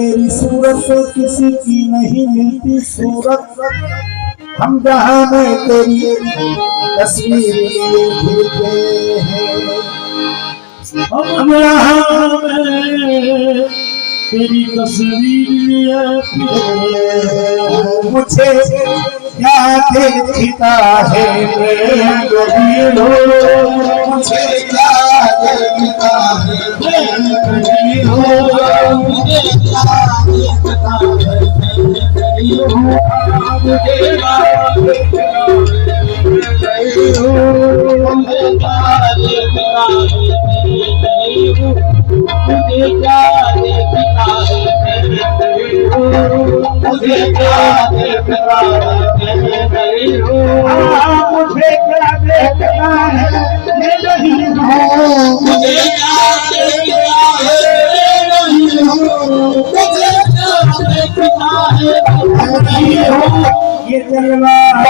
तेरी सूरत से किसी की नहीं मिलती सूरत। हम जहाँ में तेरी तस्वीर लिए फिरते हैं, हम यहाँ में तेरी तस्वीर लिए फिरते हैं। मुझे क्या देखता है कभी हो मुझे क्या देखता है कभी हो मुझे क्या देखता है कभी हो मुझे क्या देखता है मैं नहीं हूँ मुझे क्या देखता है नहीं हूँ मुझे क्या देखता है नहीं हूँ ये जलवा ये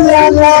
जलवा राम का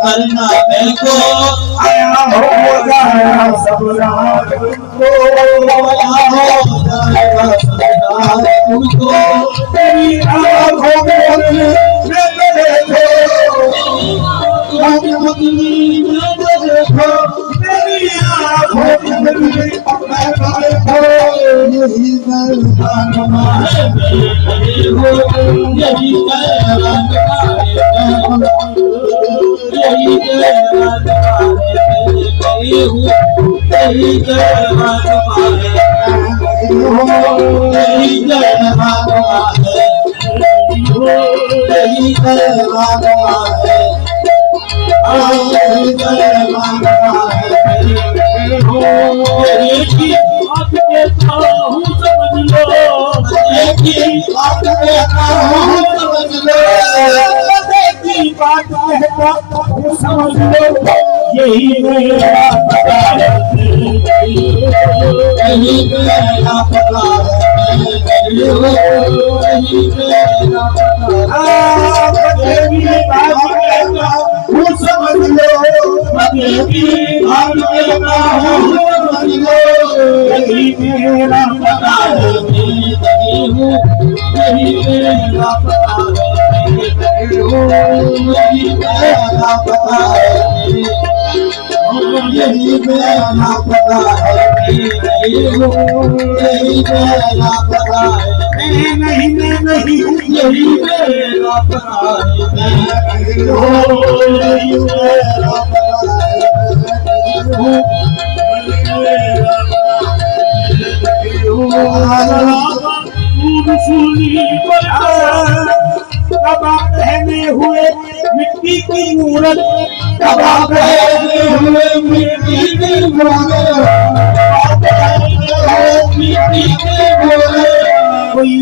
करना को आया हो सब रात तुमको तेरी आँखों में देखो तेरी आँखों में देखो यही समझ लो यही मेरा पता है यही मेरा पता समझ लो यही मेरा पता है यही मेरा पता है नहीं यही मेरा पता पहने हुए मिट्टी की मूरत पहने हुए मिट्टी की कोई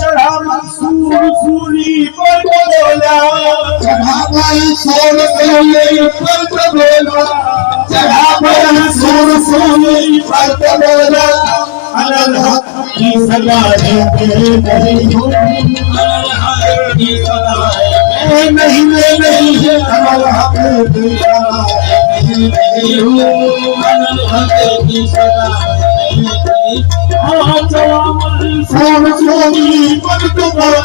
चढ़ा मंसूर सूरी पर बोला बोला चढ़ा पर सुर सोनी फर्क मेरा अनल हक की सदा है नहीं हूँ अनल हक की सदा है नहीं है अनल हक की सदा है नहीं हूँ अनल हक की सदा सोन सोनी पद बोला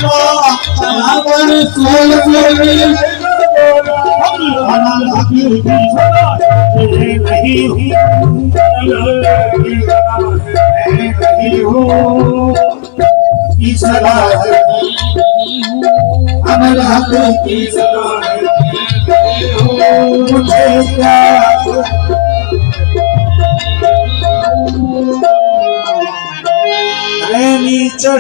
चढ़ा पर सोन सोनी अनल हक की सदा नहीं हूँ नहीं हूँ की सदा है अनल हक की सदा है मुझे क्या नीचे